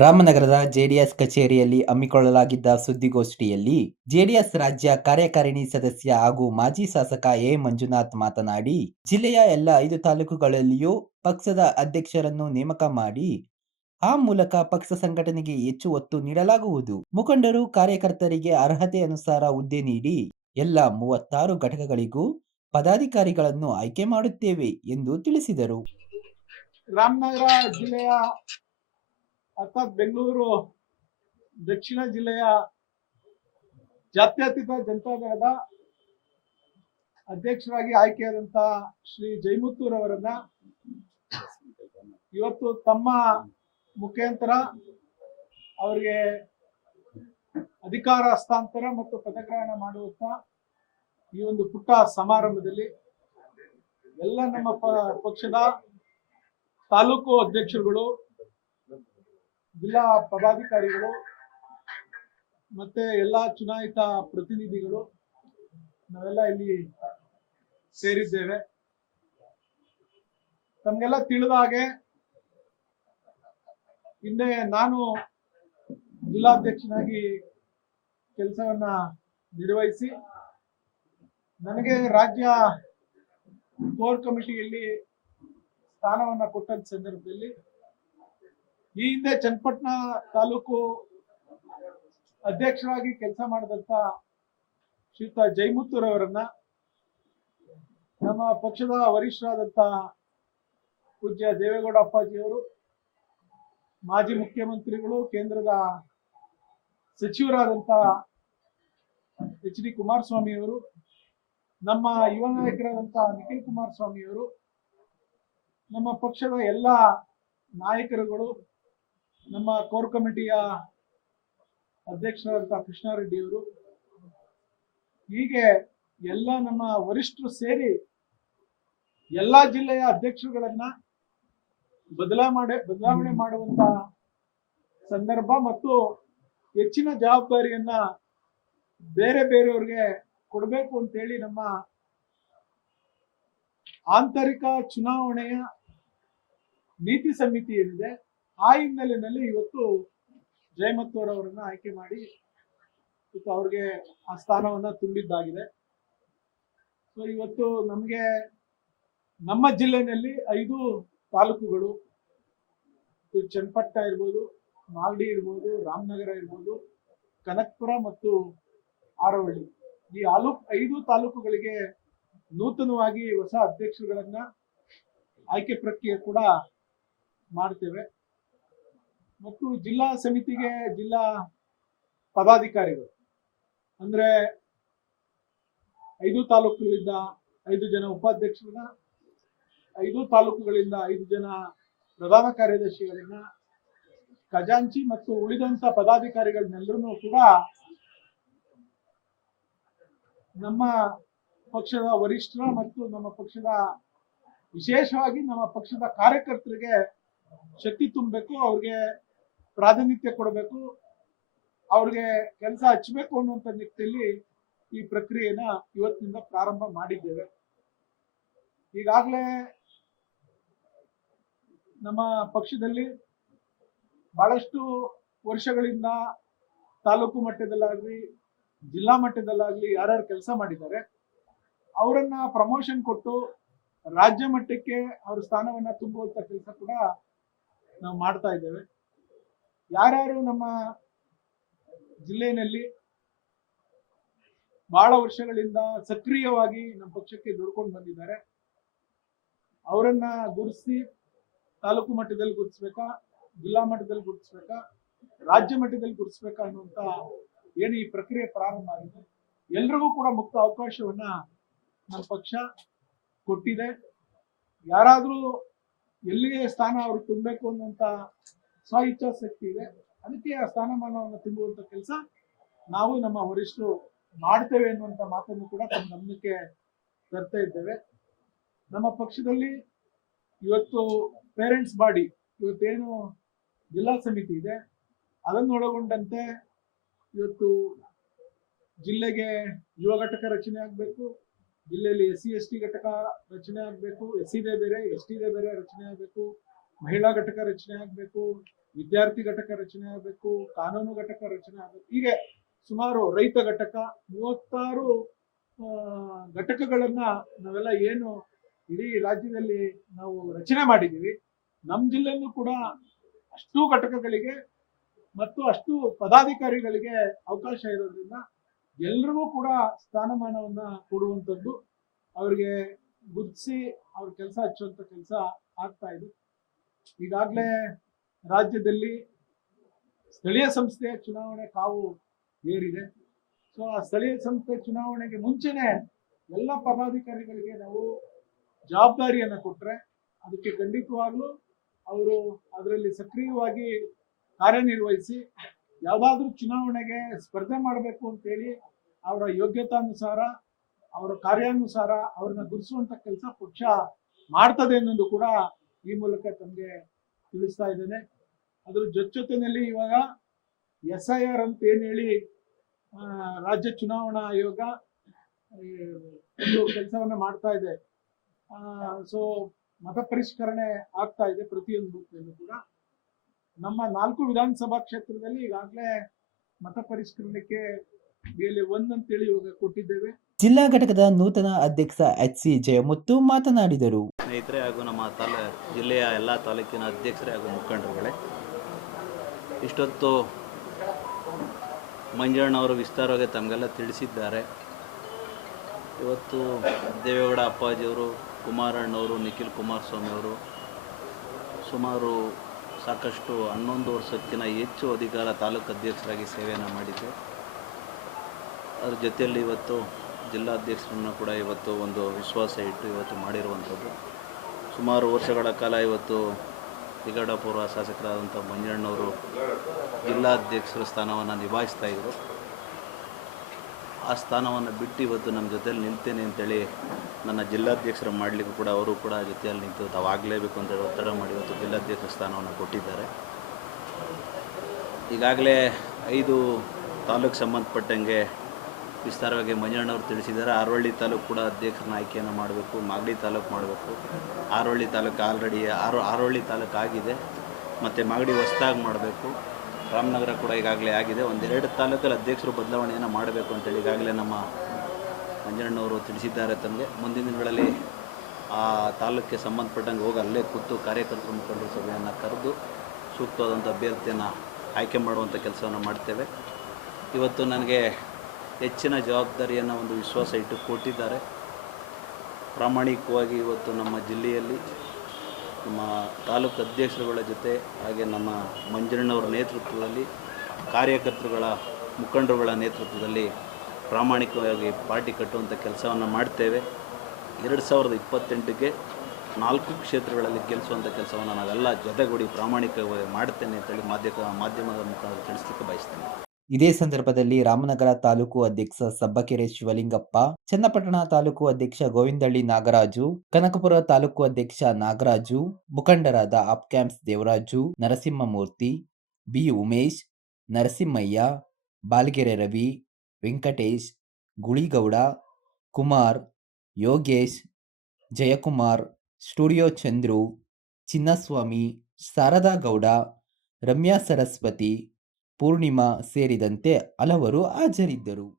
ರಾಮನಗರದ ಜೆಡಿಎಸ್ ಕಚೇರಿಯಲ್ಲಿ ಹಮ್ಮಿಕೊಳ್ಳಲಾಗಿದ್ದ ಸುದ್ದಿಗೋಷ್ಠಿಯಲ್ಲಿ ಜೆಡಿಎಸ್ ರಾಜ್ಯ ಕಾರ್ಯಕಾರಿಣಿ ಸದಸ್ಯ ಹಾಗೂ ಮಾಜಿ ಶಾಸಕ ಎ ಮಂಜುನಾಥ್ ಮಾತನಾಡಿ, ಜಿಲ್ಲೆಯ ಎಲ್ಲ 5 ತಾಲೂಕುಗಳಲ್ಲಿಯೂ ಪಕ್ಷದ ಅಧ್ಯಕ್ಷರನ್ನು ನೇಮಕ ಮಾಡಿ ಆ ಮೂಲಕ ಪಕ್ಷ ಸಂಘಟನೆಗೆ ಹೆಚ್ಚು ಒತ್ತು ನೀಡಲಾಗುವುದು. ಮುಖಂಡರು, ಕಾರ್ಯಕರ್ತರಿಗೆ ಅರ್ಹತೆ ಅನುಸಾರ ಹುದ್ದೆ ನೀಡಿ ಎಲ್ಲ 36 ಘಟಕಗಳಿಗೂ ಪದಾಧಿಕಾರಿಗಳನ್ನು ಆಯ್ಕೆ ಮಾಡುತ್ತೇವೆ ಎಂದು ತಿಳಿಸಿದರು. ರಾಮನಗರ ಜಿಲ್ಲೆಯ ಅರ್ಥಾತ್ ಬೆಂಗಳೂರು ದಕ್ಷಿಣ ಜಿಲ್ಲೆಯ ಜಾತ್ಯತೀತ ಜನತಾದಳದ ಅಧ್ಯಕ್ಷರಾಗಿ ಆಯ್ಕೆಯಾದಂತಹ ಶ್ರೀ ಜೈಮುತ್ತೂರವರನ್ನ ಇವತ್ತು ತಮ್ಮ ಮುಖಾಂತರ ಅವರಿಗೆ ಅಧಿಕಾರ ಹಸ್ತಾಂತರ ಮತ್ತು ಪದಗ್ರಹಣ ಮಾಡುವಂತ ಈ ಒಂದು ಪುಟ್ಟ ಸಮಾರಂಭದಲ್ಲಿ ಎಲ್ಲ ನಮ್ಮ ಪಕ್ಷದ ತಾಲೂಕು ಅಧ್ಯಕ್ಷರುಗಳು, ಜಿಲ್ಲಾ ಪದಾಧಿಕಾರಿಗಳು ಮತ್ತೆ ಎಲ್ಲ ಚುನಾಯಿತ ಪ್ರತಿನಿಧಿಗಳು ನಾವೆಲ್ಲ ಇಲ್ಲಿ ಸೇರಿದ್ದೇವೆ. ತಮಗೆಲ್ಲ ತಿಳಿದ ಹಾಗೆ ಹಿಂದೆ ನಾನು ಜಿಲ್ಲಾಧ್ಯಕ್ಷನಾಗಿ ಕೆಲಸವನ್ನ ನಿರ್ವಹಿಸಿ ನನಗೆ ರಾಜ್ಯ ಕೋರ್ ಕಮಿಟಿಯಲ್ಲಿ ಸ್ಥಾನವನ್ನ ಕೊಟ್ಟ ಸಂದರ್ಭದಲ್ಲಿ ಈ ಹಿಂದೆ ಚನ್ನಪಟ್ಟಣ ತಾಲೂಕು ಅಧ್ಯಕ್ಷರಾಗಿ ಕೆಲಸ ಮಾಡಿದಂತ ಶ್ರೀಯುತ ಜೈಮುತ್ತೂರವರನ್ನ ನಮ್ಮ ಪಕ್ಷದ ವರಿಷ್ಠರಾದಂತ ಪೂಜ್ಯ ದೇವೇಗೌಡ ಅಪ್ಪಾಜಿಯವರು, ಮಾಜಿ ಮುಖ್ಯಮಂತ್ರಿಗಳು, ಕೇಂದ್ರದ ಸಚಿವರಾದಂತ ಎಚ್ ಡಿ ಕುಮಾರಸ್ವಾಮಿ ಅವರು, ನಮ್ಮ ಯುವ ನಾಯಕರಾದಂತ ನಿಖಿಲ್ ಕುಮಾರಸ್ವಾಮಿ ಅವರು, ನಮ್ಮ ಪಕ್ಷದ ಎಲ್ಲ ನಾಯಕರುಗಳು, ನಮ್ಮ ಕೋರ್ ಕಮಿಟಿಯ ಅಧ್ಯಕ್ಷರಾದಂತಹ ಕೃಷ್ಣಾರೆಡ್ಡಿ ಅವರು, ಹೀಗೆ ಎಲ್ಲ ನಮ್ಮ ವರಿಷ್ಠರು ಸೇರಿ ಎಲ್ಲಾ ಜಿಲ್ಲೆಯ ಅಧ್ಯಕ್ಷರುಗಳನ್ನ ಬದಲಾವಣೆ ಮಾಡುವಂತ ಸಂದರ್ಭ ಮತ್ತು ಹೆಚ್ಚಿನ ಜವಾಬ್ದಾರಿಯನ್ನ ಬೇರೆ ಬೇರೆಯವ್ರಿಗೆ ಕೊಡಬೇಕು ಅಂತೇಳಿ ನಮ್ಮ ಆಂತರಿಕ ಚುನಾವಣೆಯ ನೀತಿ ಸಮಿತಿ ಏನಿದೆ ಆ ಹಿನ್ನೆಲೆಯಲ್ಲಿ ಇವತ್ತು ಜಯಮತ್ತೂರವರನ್ನ ಆಯ್ಕೆ ಮಾಡಿ ಇವತ್ತು ಅವ್ರಿಗೆ ಆ ಸ್ಥಾನವನ್ನ ತುಂಬಿದ್ದಾಗಿದೆ. ಸೊ ಇವತ್ತು ನಮಗೆ ನಮ್ಮ ಜಿಲ್ಲೆಯಲ್ಲಿ 5 ತಾಲೂಕುಗಳು, ಚನ್ನಪಟ್ಟಣ ಇರ್ಬೋದು, ಮಾಗಡಿ ಇರ್ಬೋದು, ರಾಮನಗರ ಇರ್ಬೋದು, ಕನಕಪುರ ಮತ್ತು ಆರವಳ್ಳಿ, ಈ 5 ತಾಲೂಕುಗಳಿಗೆ ನೂತನವಾಗಿ ಹೊಸ ಅಧ್ಯಕ್ಷರುಗಳನ್ನ ಆಯ್ಕೆ ಪ್ರಕ್ರಿಯೆ ಕೂಡ ಮಾಡ್ತೇವೆ. ಮತ್ತು ಜಿಲ್ಲಾ ಸಮಿತಿಗೆ ಜಿಲ್ಲಾ ಪದಾಧಿಕಾರಿಗಳು ಅಂದ್ರೆ 5 ತಾಲೂಕುಗಳಿಂದ 5 ಜನ ಉಪಾಧ್ಯಕ್ಷರನ್ನ, 5 ತಾಲೂಕುಗಳಿಂದ 5 ಜನ ಪ್ರಧಾನ ಕಾರ್ಯದರ್ಶಿಗಳನ್ನ, ಖಜಾಂಚಿ ಮತ್ತು ಉಳಿದಂತ ಪದಾಧಿಕಾರಿಗಳನ್ನೆಲ್ಲರನ್ನೂ ಕೂಡ ನಮ್ಮ ಪಕ್ಷದ ವರಿಷ್ಠರ ಮತ್ತು ನಮ್ಮ ಪಕ್ಷದ ವಿಶೇಷವಾಗಿ ನಮ್ಮ ಪಕ್ಷದ ಕಾರ್ಯಕರ್ತರಿಗೆ ಶಕ್ತಿ ತುಂಬಬೇಕು, ಅವ್ರಿಗೆ ಪ್ರಾತಿನಿಧ್ಯ ಕೊಡಬೇಕು, ಅವ್ರಿಗೆ ಕೆಲಸ ಹಚ್ಚಬೇಕು ಅನ್ನುವಂಥ ನಿಟ್ಟಿನಲ್ಲಿ ಈ ಪ್ರಕ್ರಿಯೆನ ಇವತ್ತಿನಿಂದ ಪ್ರಾರಂಭ ಮಾಡಿದ್ದೇವೆ. ಈಗಾಗಲೇ ನಮ್ಮ ಪಕ್ಷದಲ್ಲಿ ಬಹಳಷ್ಟು ವರ್ಷಗಳಿಂದ ತಾಲೂಕು ಮಟ್ಟದಲ್ಲಾಗ್ಲಿ ಜಿಲ್ಲಾ ಮಟ್ಟದಲ್ಲಾಗ್ಲಿ ಯಾರ್ಯಾರು ಕೆಲಸ ಮಾಡಿದ್ದಾರೆ ಅವರನ್ನ ಪ್ರಮೋಷನ್ ಕೊಟ್ಟು ರಾಜ್ಯ ಮಟ್ಟಕ್ಕೆ ಅವ್ರ ಸ್ಥಾನವನ್ನ ತುಂಬುವಂತ ಕೆಲಸ ಕೂಡ ನಾವು ಮಾಡ್ತಾ ಇದ್ದೇವೆ. ಯಾರ್ಯಾರು ನಮ್ಮ ಜಿಲ್ಲೆಯಲ್ಲಿ ಬಹಳ ವರ್ಷಗಳಿಂದ ಸಕ್ರಿಯವಾಗಿ ನಮ್ಮ ಪಕ್ಷಕ್ಕೆ ದುಡ್ಕೊಂಡು ಬಂದಿದ್ದಾರೆ ಅವರನ್ನ ಗುರುತಿಸಿ ತಾಲೂಕು ಮಟ್ಟದಲ್ಲಿ ಗುರುತಿಸ್ಬೇಕಾ, ಜಿಲ್ಲಾ ಮಟ್ಟದಲ್ಲಿ ಗುರುತಿಸ್ಬೇಕಾ, ರಾಜ್ಯ ಮಟ್ಟದಲ್ಲಿ ಗುರುತಿಸ್ಬೇಕಾ ಅನ್ನುವಂತ ಏನು ಈ ಪ್ರಕ್ರಿಯೆ ಪ್ರಾರಂಭ ಆಗಿದೆ. ಎಲ್ರಿಗೂ ಕೂಡ ಮುಕ್ತ ಅವಕಾಶವನ್ನ ನಮ್ಮ ಪಕ್ಷ ಕೊಟ್ಟಿದೆ. ಯಾರಾದ್ರೂ ಎಲ್ಲಿಗೆ ಸ್ಥಾನ ಅವರು ತುಂಬಬೇಕು ಅನ್ನುವಂತ ಸ್ವ ಇಚ್ಛಾಶಕ್ತಿ ಇದೆ, ಅದಕ್ಕೆ ಆ ಸ್ಥಾನಮಾನವನ್ನು ತುಂಬುವಂತ ಕೆಲಸ ನಾವು ನಮ್ಮ ವರಿಷ್ಠರು ಮಾಡ್ತೇವೆ ಅನ್ನುವಂತ ಮಾತನ್ನು ಕೂಡ ತಮ್ಮ ಗಮನಕ್ಕೆ ತರ್ತಾ ಇದ್ದೇವೆ. ನಮ್ಮ ಪಕ್ಷದಲ್ಲಿ ಇವತ್ತು ಪೇರೆಂಟ್ಸ್ ಬಾಡಿ, ಇವತ್ತೇನು ಜಿಲ್ಲಾ ಸಮಿತಿ ಇದೆ ಅದನ್ನು ಒಳಗೊಂಡಂತೆ ಇವತ್ತು ಜಿಲ್ಲೆಗೆ ಯುವ ಘಟಕ ರಚನೆ ಆಗಬೇಕು, ಜಿಲ್ಲೆಯಲ್ಲಿ SC/ST ಘಟಕ ರಚನೆ ಆಗಬೇಕು, SC ದೇ ಬೇರೆ ST ದೇ ಬೇರೆ ರಚನೆ ಆಗಬೇಕು, ಮಹಿಳಾ ಘಟಕ ರಚನೆ ಆಗಬೇಕು, ವಿದ್ಯಾರ್ಥಿ ಘಟಕ ರಚನೆ ಆಗಬೇಕು, ಕಾನೂನು ಘಟಕ ರಚನೆ ಆಗಬೇಕು. ಹೀಗೆ ಸುಮಾರು ರೈತ ಘಟಕ 36 ಘಟಕಗಳನ್ನ ನಾವೆಲ್ಲ ಏನು ಇಡೀ ರಾಜ್ಯದಲ್ಲಿ ನಾವು ರಚನೆ ಮಾಡಿದ್ದೀವಿ. ನಮ್ಮ ಜಿಲ್ಲೆಯಲ್ಲೂ ಕೂಡ ಅಷ್ಟು ಘಟಕಗಳಿಗೆ ಮತ್ತು ಅಷ್ಟು ಪದಾಧಿಕಾರಿಗಳಿಗೆ ಅವಕಾಶ ಇರೋದ್ರಿಂದ ಎಲ್ರಿಗೂ ಕೂಡ ಸ್ಥಾನಮಾನವನ್ನ ಕೊಡುವಂಥದ್ದು, ಅವರಿಗೆ ಗುರುತಿಸಿ ಅವ್ರ ಕೆಲಸ ಹಚ್ಚುವಂತ ಕೆಲಸ ಆಗ್ತಾ ಇದೆ. ಈಗಾಗಲೇ ರಾಜ್ಯದಲ್ಲಿ ಸ್ಥಳೀಯ ಸಂಸ್ಥೆಯ ಚುನಾವಣೆ ಕಾವು ಏರಿದೆ. ಸೊ ಆ ಸ್ಥಳೀಯ ಸಂಸ್ಥೆ ಚುನಾವಣೆಗೆ ಮುಂಚೆನೆ ಎಲ್ಲ ಪದಾಧಿಕಾರಿಗಳಿಗೆ ನಾವು ಜವಾಬ್ದಾರಿಯನ್ನ ಕೊಟ್ರೆ ಅದಕ್ಕೆ ಖಂಡಿತವಾಗ್ಲೂ ಅವರು ಅದರಲ್ಲಿ ಸಕ್ರಿಯವಾಗಿ ಕಾರ್ಯನಿರ್ವಹಿಸಿ ಯಾವ್ದಾದ್ರೂ ಚುನಾವಣೆಗೆ ಸ್ಪರ್ಧೆ ಮಾಡಬೇಕು ಅಂತೇಳಿ ಅವರ ಯೋಗ್ಯತಾನುಸಾರ ಅವರ ಕಾರ್ಯಾನುಸಾರ ಅವ್ರನ್ನ ಗುರುತಿಸುವಂತ ಕೆಲಸ ಪಕ್ಷ ಮಾಡ್ತದೆ ಅನ್ನೋದು ಕೂಡ ಈ ಮೂಲಕ ತಮಗೆ ತಿಳಿಸ್ತಾ ಇದ್ದೇನೆ. ಅದ್ರ ಜೊತೆನಲ್ಲಿ ಇವಾಗ SIR ಅಂತ ಏನ್ ಹೇಳಿ ರಾಜ್ಯ ಚುನಾವಣಾ ಆಯೋಗ ಒಂದು ಕೆಲಸವನ್ನ ಮಾಡ್ತಾ ಇದೆ. ಸೊ ಮತ ಪರಿಷ್ಕರಣೆ ಆಗ್ತಾ ಇದೆ ಪ್ರತಿಯೊಂದು ಬೂತ್ನಲ್ಲೂ ಕೂಡ. ನಮ್ಮ 4 ವಿಧಾನಸಭಾ ಕ್ಷೇತ್ರದಲ್ಲಿ ಈಗಾಗಲೇ ಮತ ಪರಿಷ್ಕರಣೆಗೆ BLA 1 ಅಂತೇಳಿ ಇವಾಗ ಕೊಟ್ಟಿದ್ದೇವೆ. ಜಿಲ್ಲಾ ಘಟಕದ ನೂತನ ಅಧ್ಯಕ್ಷ HC ಜಯಮುತ್ತು ಮಾತನಾಡಿದರು. ಸ್ನೇಹಿತರೆ ಹಾಗೂ ನಮ್ಮ ಜಿಲ್ಲೆಯ ಎಲ್ಲ ತಾಲೂಕಿನ ಅಧ್ಯಕ್ಷರೇ ಹಾಗೂ ಮುಖಂಡರುಗಳೇ, ಇಷ್ಟೊತ್ತು ಮಂಜಣ್ಣವರು ವಿಸ್ತಾರವಾಗಿ ತಮಗೆಲ್ಲ ತಿಳಿಸಿದ್ದಾರೆ. ಇವತ್ತು ದೇವೇಗೌಡ ಅಪ್ಪಾಜಿಯವರು, ಕುಮಾರಣ್ಣವರು, ನಿಖಿಲ್ ಕುಮಾರಸ್ವಾಮಿ ಅವರು ಸುಮಾರು ಸಾಕಷ್ಟು 11 ವರ್ಷಕ್ಕಿಂತ ಹೆಚ್ಚು ಅಧಿಕಾರ ತಾಲೂಕು ಅಧ್ಯಕ್ಷರಾಗಿ ಸೇವೆಯನ್ನು ಮಾಡಿದ್ದೆ. ಅದ್ರ ಜೊತೆಯಲ್ಲಿ ಇವತ್ತು ಜಿಲ್ಲಾಧ್ಯಕ್ಷರನ್ನು ಕೂಡ ಇವತ್ತು ಒಂದು ವಿಶ್ವಾಸ ಇಟ್ಟು ಇವತ್ತು ಮಾಡಿರುವಂಥದ್ದು. ಸುಮಾರು ವರ್ಷಗಳ ಕಾಲ ಇವತ್ತು ತಿಗಡಪುರ ಶಾಸಕರಾದಂಥ ಮಂಜಣ್ಣವರು ಜಿಲ್ಲಾಧ್ಯಕ್ಷರ ಸ್ಥಾನವನ್ನು ನಿಭಾಯಿಸ್ತಾಯಿದ್ರು. ಆ ಸ್ಥಾನವನ್ನು ಬಿಟ್ಟು ಇವತ್ತು ನಮ್ಮ ಜೊತೆಯಲ್ಲಿ ನಿಲ್ತೇನೆ ಅಂತೇಳಿ ನನ್ನ ಜಿಲ್ಲಾಧ್ಯಕ್ಷರ ಮಾಡಲಿಕ್ಕೂ ಕೂಡ ಅವರು ಕೂಡ ಜೊತೆಯಲ್ಲಿ ನಿಂತು ತಾವು ಆಗಲೇಬೇಕು ಅಂತೇಳಿ ಒತ್ತಡ ಮಾಡಿ ಇವತ್ತು ಜಿಲ್ಲಾಧ್ಯಕ್ಷರ ಸ್ಥಾನವನ್ನು ಕೊಟ್ಟಿದ್ದಾರೆ. ಈಗಾಗಲೇ 5 ತಾಲೂಕು ಸಂಬಂಧಪಟ್ಟಂಗೆ ವಿಸ್ತಾರವಾಗಿ ಮಂಜಣ್ಣವರು ತಿಳಿಸಿದ್ದಾರೆ. ಆರೋಳ್ಳಿ ತಾಲೂಕು ಕೂಡ ಅಧ್ಯಕ್ಷರನ್ನ ಆಯ್ಕೆಯನ್ನು ಮಾಡಬೇಕು, ಮಾಗಡಿ ತಾಲೂಕು ಮಾಡಬೇಕು. ಆರೋಳ್ಳಿ ತಾಲೂಕು ಆಲ್ರೆಡಿ ಆರೋಳ್ಳಿ ತಾಲೂಕು ಆಗಿದೆ, ಮತ್ತು ಮಾಗಡಿ ಹೊಸದಾಗಿ ಮಾಡಬೇಕು. ರಾಮನಗರ ಕೂಡ ಈಗಾಗಲೇ ಆಗಿದೆ. 1-2 ತಾಲೂಕಲ್ಲಿ ಅಧ್ಯಕ್ಷರು ಬದಲಾವಣೆಯನ್ನು ಮಾಡಬೇಕು ಅಂತೇಳಿ ಈಗಾಗಲೇ ನಮ್ಮ ಮಂಜಣ್ಣವರು ತಿಳಿಸಿದ್ದಾರೆ. ತಮಗೆ ಮುಂದಿನ ದಿನಗಳಲ್ಲಿ ಆ ತಾಲೂಕಿಗೆ ಸಂಬಂಧಪಟ್ಟಂಗೆ ಹೋಗಿ ಅಲ್ಲೇ ಕೂತು ಕಾರ್ಯಕರ್ತರು ಮುಖಂಡರು ಸಭೆಯನ್ನು ಕರೆದು ಸೂಕ್ತವಾದಂಥ ಅಭ್ಯರ್ಥಿಯನ್ನು ಆಯ್ಕೆ ಮಾಡುವಂಥ ಕೆಲಸವನ್ನು ಮಾಡ್ತೇವೆ. ಇವತ್ತು ನನಗೆ ಹೆಚ್ಚಿನ ಜವಾಬ್ದಾರಿಯನ್ನು ಒಂದು ವಿಶ್ವಾಸ ಇಟ್ಟು ಕೊಟ್ಟಿದ್ದಾರೆ. ಪ್ರಾಮಾಣಿಕವಾಗಿ ಇವತ್ತು ನಮ್ಮ ಜಿಲ್ಲೆಯಲ್ಲಿ ನಮ್ಮ ತಾಲೂಕು ಅಧ್ಯಕ್ಷರುಗಳ ಜೊತೆ ಹಾಗೆ ನಮ್ಮ ಮಂಜಣ್ಣವರ ನೇತೃತ್ವದಲ್ಲಿ ಕಾರ್ಯಕರ್ತರುಗಳ ಮುಖಂಡರುಗಳ ನೇತೃತ್ವದಲ್ಲಿ ಪ್ರಾಮಾಣಿಕವಾಗಿ ಪಾರ್ಟಿ ಕಟ್ಟುವಂಥ ಕೆಲಸವನ್ನು ಮಾಡ್ತೇವೆ. 2028ಕ್ಕೆ 4 ಕ್ಷೇತ್ರಗಳಲ್ಲಿ ಗೆಲ್ಲಿಸುವಂಥ ಕೆಲಸವನ್ನು ನಾವೆಲ್ಲ ಜೊತೆಗೂಡಿ ಪ್ರಾಮಾಣಿಕವಾಗಿ ಮಾಡ್ತೇನೆ ಅಂತೇಳಿ ಮಾಧ್ಯಮದ ಮುಖಾಂತರ ತಿಳಿಸಲಿಕ್ಕೆ ಬಯಸ್ತೇನೆ. ಇದೇ ಸಂದರ್ಭದಲ್ಲಿ ರಾಮನಗರ ತಾಲೂಕು ಅಧ್ಯಕ್ಷ ಸಬ್ಬಕೆರೆ ಶಿವಲಿಂಗಪ್ಪ, ಚನ್ನಪಟ್ಟಣ ತಾಲೂಕು ಅಧ್ಯಕ್ಷ ಗೋವಿಂದಳ್ಳಿ ನಾಗರಾಜು, ಕನಕಪುರ ತಾಲೂಕು ಅಧ್ಯಕ್ಷ ನಾಗರಾಜು, ಮುಖಂಡರಾದ ಅಪ್ಕ್ಯಾಂಪ್ಸ್ ದೇವರಾಜು, ನರಸಿಂಹಮೂರ್ತಿ, ಬಿ ಉಮೇಶ್, ನರಸಿಂಹಯ್ಯ, ಬಾಲ್ಗೆರೆ ರವಿ, ವೆಂಕಟೇಶ್, ಗುಳಿಗೌಡ, ಕುಮಾರ್, ಯೋಗೇಶ್, ಜಯಕುಮಾರ್, ಸ್ಟುಡಿಯೋ ಚಂದ್ರು, ಚಿನ್ನಸ್ವಾಮಿ, ಶಾರದಾ ಗೌಡ, ರಮ್ಯಾ ಸರಸ್ವತಿ, ಪೂರ್ಣಿಮಾ ಸೇರಿದಂತೆ ಹಲವರು ಹಾಜರಿದ್ದರು.